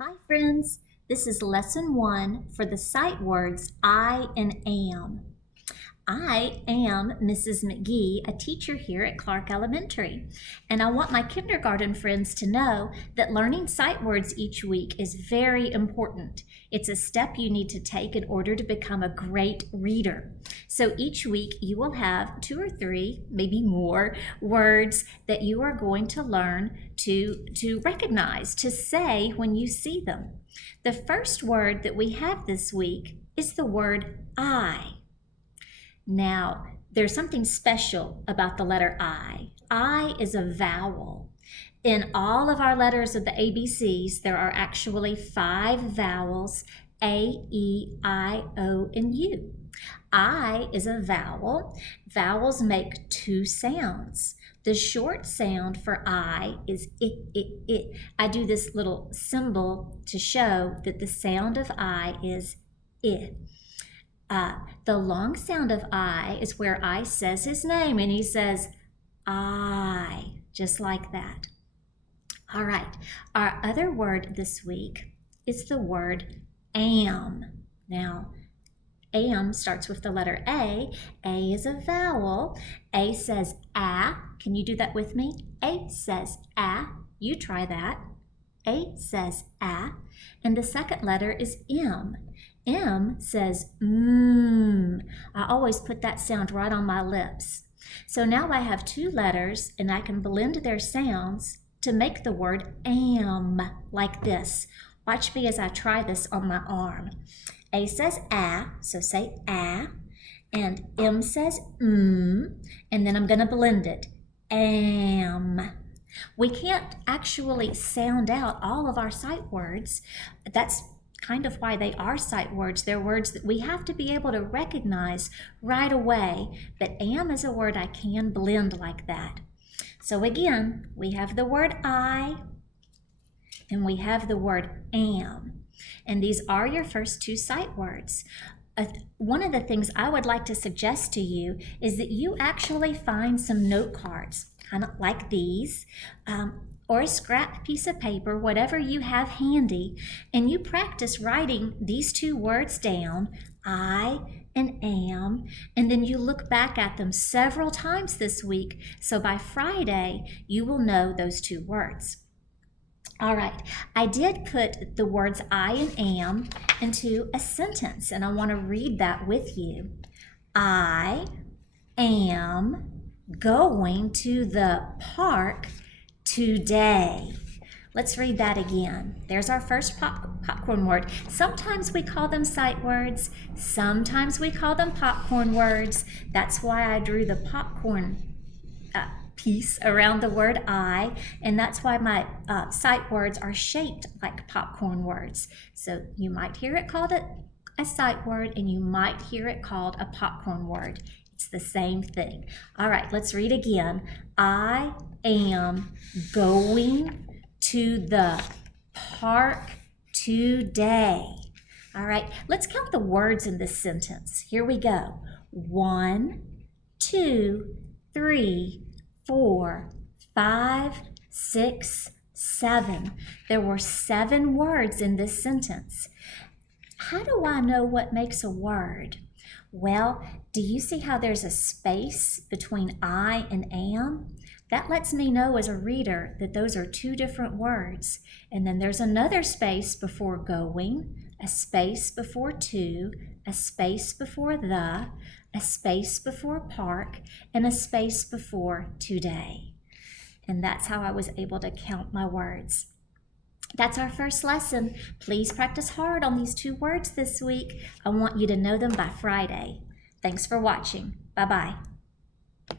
Hi friends, this is lesson 1 for the sight words I and am. I am Mrs. McGee, a teacher here at Clark Elementary, and I want my kindergarten friends to know that learning sight words each week is very important. It's a step you need to take in order to become a great reader. So each week you will have 2 or 3, maybe more, words that you are going to learn to recognize, to say when you see them. The first word that we have this week is the word I. Now, there's something special about the letter I. I is a vowel. In all of our letters of the ABCs, there are actually 5 vowels, A, E, I, O, and U. I is a vowel. Vowels make 2 sounds. The short sound for I is it. I do this little symbol to show that the sound of I is it. The long sound of I is where I says his name, and he says, I, just like that. All right, our other word this week is the word am. Now, am starts with the letter A. A is a vowel. A says a. Can you do that with me? A says a. You try that. A says a. And the second letter is M. M says I always put that sound right on my lips. So now I have 2 letters and I can blend their sounds to make the word am, like this. Watch me as I try this on my arm. A says a, so say a, and M says and then I'm going to blend it. Am. We can't actually sound out all of our sight words. That's kind of why they are sight words. They're words that we have to be able to recognize right away, but am is a word I can blend like that. So again, we have the word I and we have the word am. And these are your first 2 sight words. One of the things I would like to suggest to you is that you actually find some note cards, kind of like these, or a scrap piece of paper, whatever you have handy, and you practice writing these 2 words down, I and am, and then you look back at them several times this week, so by Friday, you will know those 2 words. All right, I did put the words I and am into a sentence, and I want to read that with you. I am going to the park today. Let's read that again. There's our first popcorn word. Sometimes we call them sight words. Sometimes we call them popcorn words. That's why I drew the popcorn piece around the word I, and that's why my sight words are shaped like popcorn words. So you might hear it called a sight word, and you might hear it called a popcorn word. It's the same thing. All right, let's read again. I am going to the park today. All right, let's count the words in this sentence. Here we go. 1, 2, 3, 4, 5, 6, 7. There were 7 words in this sentence. How do I know what makes a word? Well, do you see how there's a space between I and am? That lets me know as a reader that those are 2 different words. And then there's another space before going, a space before to, a space before the, a space before park, and a space before today. And that's how I was able to count my words. That's our first lesson. Please practice hard on these 2 words this week. I want you to know them by Friday. Thanks for watching. Bye-bye.